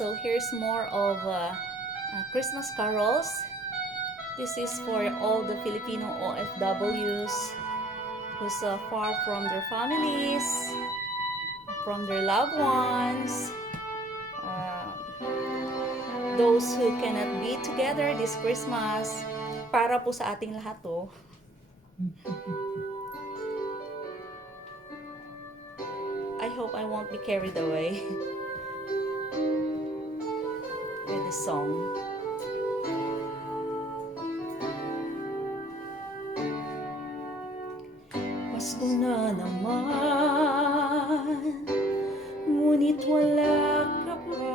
So here's more of Christmas carols. This is for all the Filipino OFWs who's far from their families, from their loved ones, those who cannot be together this Christmas. Para po sa ating lahat to. I hope I won't be carried away with this song. Pasko na naman, ngunit wala ka pa.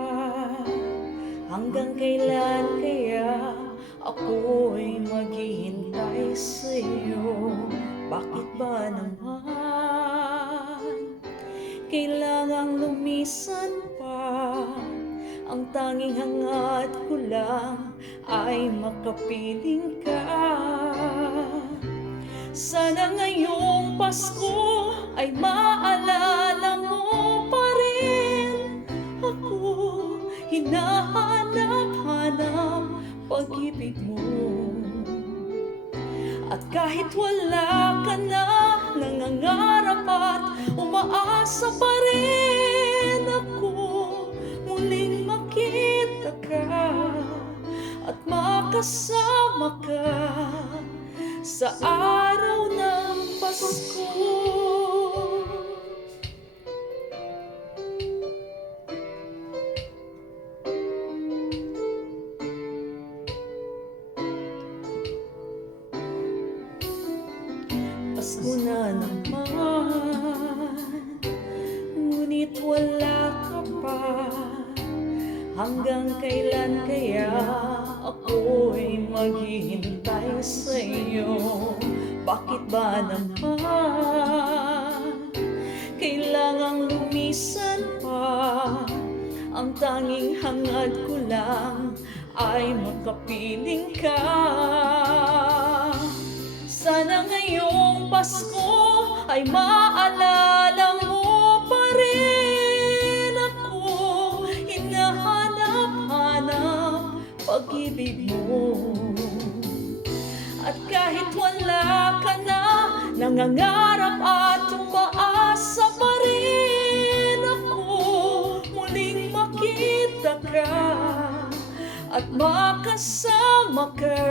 Hanggang kailan kaya ako'y maghihintay sa'yo? Bakit ba naman kailangang lumisan pa? Ang tanging hangat ko lang ay makapiling ka. Sana ngayong Pasko ay maalala mo pa rin ako. Hinahanap-hanap pag-ibig mo. At kahit wala ka na, nangangarap at umaasa pa rin ako. Muling makita ka at makasama ka sa araw ng Pasko. Pasko na naman, ngunit wala ka pa. Hanggang kailan kaya ako'y maghihintay sa iyo? Bakit ba naman kailangang lumisan pa? Ang tanging hangad ko lang ay makapiling ka. Sana ngayong Pasko ay maalala mo pa rin ako. Hinahanap-hanap pag-ibig mo. At kahit wala ka na, nangangarap at umaasa pa rin ako. Muling makita ka at makasama ka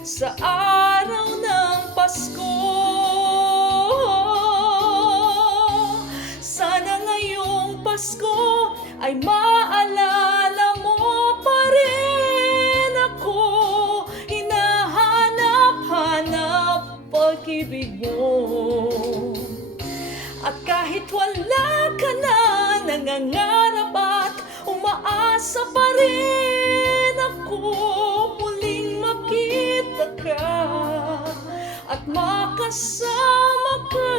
sa araw ng Pasko. Sana ngayong Pasko ay maalala mo pa rin ako. Hinahanap-hanap pag-ibig mo. At kahit wala ka na, nangangarap at umaasa pa rin ako. Muling makita ka at makasama ka